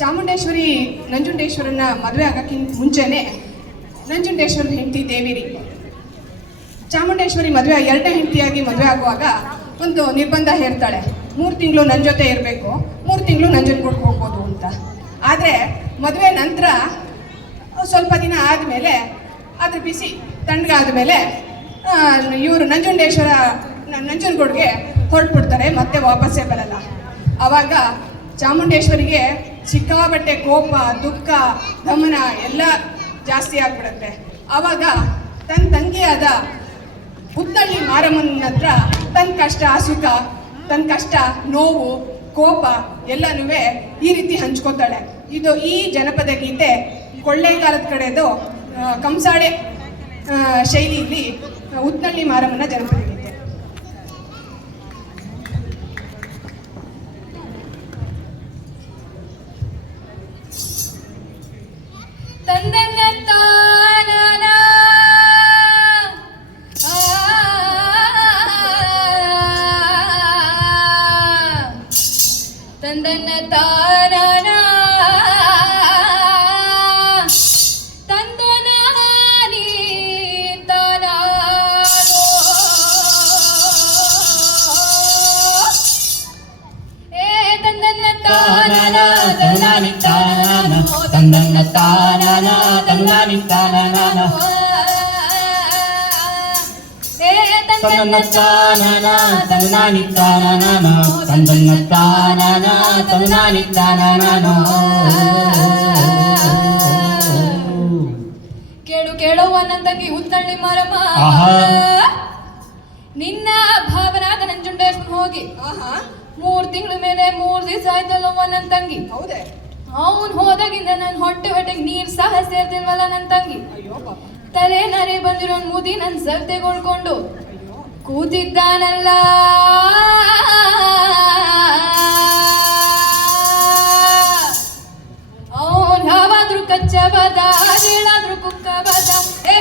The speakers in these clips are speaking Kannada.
ಚಾಮುಂಡೇಶ್ವರಿ ನಂಜುಂಡೇಶ್ವರನ ಮದುವೆ ಆಗೋಕ್ಕಿಂತ ಮುಂಚೆನೇ ನಂಜುಂಡೇಶ್ವರ ಹೆಂಡತಿ ದೇವಿರಿ ಚಾಮುಂಡೇಶ್ವರಿ ಮದುವೆ ಎರಡನೇ ಹೆಂಡತಿಯಾಗಿ ಮದುವೆ ಆಗುವಾಗ ಒಂದು ನಿರ್ಬಂಧ ಹೇರ್ತಾಳೆ, 3 ತಿಂಗಳು ನನ್ನ ಜೊತೆ ಇರಬೇಕು, 3 ತಿಂಗಳು ನಂಜನಗೂಡಿಗೆ ಹೋಗ್ಬೋದು ಅಂತ. ಆದರೆ ಮದುವೆ ನಂತರ ಸ್ವಲ್ಪ ದಿನ ಆದಮೇಲೆ ಅದ್ರ ಬಿಸಿ ತಣ್ಣಗಾದ್ಮೇಲೆ ಇವರು ನಂಜನಗೂಡಿಗೆ ಹೊರಟ್ಬಿಡ್ತಾರೆ, ಮತ್ತೆ ವಾಪಸ್ಸೇ ಬರಲ್ಲ. ಆವಾಗ ಚಾಮುಂಡೇಶ್ವರಿಗೆ ಸಿಕ್ಕಾಪಟ್ಟೆ ಕೋಪ, ದುಃಖ, ಗಮನ ಎಲ್ಲ ಜಾಸ್ತಿ ಆಗ್ಬಿಡುತ್ತೆ. ಆವಾಗ ತನ್ನ ತಂಗಿಯಾದ ಉತ್ತಳ್ಳಿ ಮಾರಮ್ಮನ ಹತ್ರ ತನ್ನ ಕಷ್ಟ, ಸುಖ, ತನ್ನ ಕಷ್ಟ, ನೋವು, ಕೋಪ ಎಲ್ಲನೂ ಈ ರೀತಿ ಹಂಚ್ಕೋತಾಳೆ. ಇದು ಈ ಜನಪದ ಗೀತೆ ಕೊಳ್ಳೇಗಾಲದ ಕಡೆದು ಕಂಸಾಳೆ ಶೈಲಿಯಲ್ಲಿ ಉತ್ತಳ್ಳಿ ಮಾರಮ್ಮನ ಜನಪದ ಗೀತೆ. ತಂದನ್ನ ತಾನನ ತಂದನಾನಿ ತಾನಾನೋ ಏ ತಂದನ್ನ ತಾನನ ತಂದನಾನಿ ತಾನನ ತಂದನ್ನ ತಾನನ ತಂದನಾನಿ ತಾನನ ತಂದನ್ನ ತಾನನ ತಂದನಾನಿ ತಾನನ ತಂದನ್ನ ತಾನನ ತಂದನಾನಿ ತಾನನ. ಕೇಳು ಕೇಳುವ ನನ್ನ ತಂಗಿ ಉತ್ತಳ್ಳಿ ಮಾರಮ್ಮ, ನಿನ್ನ ಭಾವನಾದ ನಂಜುಂಡೇಶ್ವರ ಹೋಗಿ 3 ತಿಂಗಳ ಮೇಲೆ 3 ದಿವಸ ಆಯ್ತಲ್ಲವ್ವ ನನ್ನ ತಂಗಿ. ಹೌದೇ? ಅವನು ಹೋದಾಗಿಂದ ನನ್ನ ಹೊಟ್ಟೆಗೆ ನೀರ್ ಸಹ ಸೇರ್ತಿಲ್ವಲ್ಲ ನನ್ನ ತಂಗಿ. ತಲೆ ನರೆ ಬಂದಿರೋ ಮುದಿ ನನ್ನ ಸವ್ತೆಗೊಳ್ಕೊಂಡು ಕೂತಿದ್ದಾನಲ್ಲ. ಅವನ್ ಹಾವಾದ್ರು ಕಚ್ಚ ಬದ, ಜೇಳಾದ್ರು ಕುಕ್ಕ ಬದ,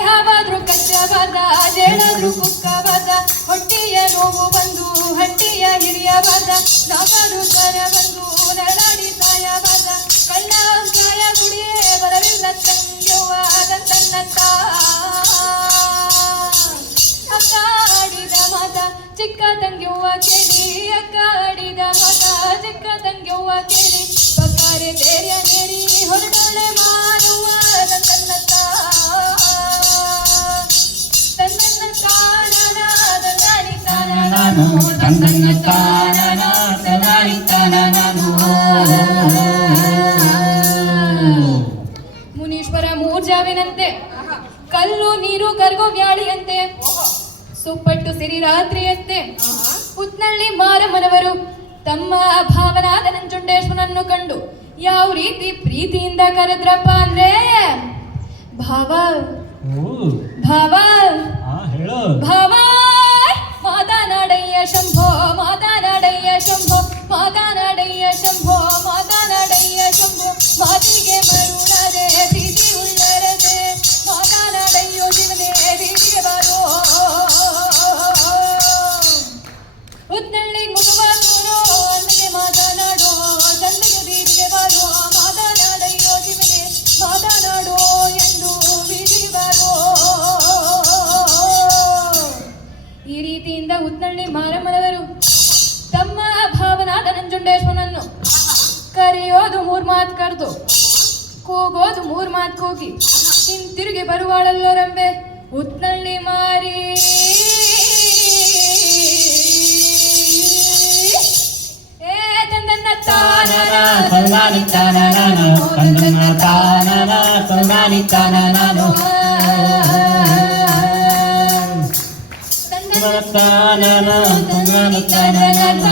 ಹಾವಾದ್ರು ಕಚ್ಚ ಬದ, ಜೇಳಾದ್ರು ಕುಕ್ಕ ಬದ, ಹೊಟ್ಟಿಯ ನೋವು ಬಂದು ಹಟ್ಟಿಯ ಹಿರಿಯ ಬದ, ನಾಗಾದು ಸರ ಬಂದು ನರಳಾಡಿ ಸಾಯ ಬದ, ಕಳ್ಳ ಸಾಯ ಗುಡಿಯೇ ಬರಲಿಲ್ಲ ತಂಗ್ಯವ್ವ ತನ್ನ ಅಕ್ಕಾಡಿದ ಮತ ಚಿಕ್ಕ ತಂಗ್ಯವ್ವ ಕೇಳಿ, ಅಕ್ಕಾಡಿದ ಮತ ಚಿಕ್ಕ ತಂಗ್ಯವ್ವ ಕೇಳಿ, ಬಕ್ಕಾರೆ ತೇರ್ಯ ನೇರಿ ಹೊರಡೋಳೆ ಮಾರುವ ತನ್ನ ತನ್ನ ಕಾಣನ ತಂದಾನಿ ತಾನನು ತಂದನ್ನ ತಾನನ ತಂದನಾನಿ ತಾನನ. ಮುನೀಶ್ವರ ಮೂರ್ಜಾವಿನಂತೆ ಕಲ್ಲು ನೀರು ಕರ್ಗೋ ವ್ಯಾಳಿಯಂತೆ ಸುಪ್ಪಟ್ಟು ಸಿರಿ ರಾತ್ರಿಯಂತೆ ಉತ್ನಳ್ಳಿ ಮಾರಮ್ಮನವರು ತಮ್ಮ ಭಾವನಾದ ನಂಜುಂಡೇಶ್ವರನನ್ನು ಕಂಡು ಯಾವ ರೀತಿ ಪ್ರೀತಿಯಿಂದ ಕರೆದ್ರಪ್ಪ ಅಂದ್ರೆ, ಭಾವ ಭಾವ ಭಾವ ಮಾತನಾಡಯ್ಯ ಶಂಭೋ ಮಾತನಾಡಯ್ಯ ಶಂಭೋ ಮಾತನಾಡಯ್ಯ ಶಂಭೋ ಮಾತನಾಡಯ್ಯ ಶಂಭೋ, ಮಾತಿಗೆ ಮರುಳದೆ ಪ್ರೀತಿ ಉಳ್ಳರದೆ ಮಾತನಾಡಯ್ಯೋ ಶಿವನೇ ಬೀದಿಗೆ ಬಾರೋ, ಉತ್ನಳ್ಳಿ ಮುಗುವ ತೋರೋ ಅಂದಗೆ ಮಾತನಾಡೋ, ತಂದೆಗೆ ಬೀದಿಗೆ ಬಾರೋ, ಮಾತನಾಡಯ್ಯೋ ಶಿವನೇ ಮಾತನಾಡೋ ಎಂದು ಬೀದಿಗೆ ಬಾರೋ. ಈ ರೀತಿಯಿಂದ ಉತ್ನಳ್ಳಿ ಮಾರಮ್ಮನವರು ತಮ್ಮ ಭಾವನಾದ ನಂಜುಂಡೇಶ್ವರನನ್ನು ಕರೆಯೋದು 3 ಮಾತು ಕರೆದು, ಕೂಗೋದು 3 ಮಾತು ಕೂಗಿ, ಹಿಂತಿರುಗಿ ಬರುವಾಳಲ್ಲೋ ರಂಬೆ ಉತ್ನಳ್ಳಿ ಮಾರಿ. ಏ ತಂದನ್ನ ತಾನನ ತಂದನಾನಿ ತಾನನ ತಂದನ್ನ ತಾನನ ತಂದನಾನಿ ತಾನನ. ತಾನನ ತಂದನಾನಿ ತಾನನ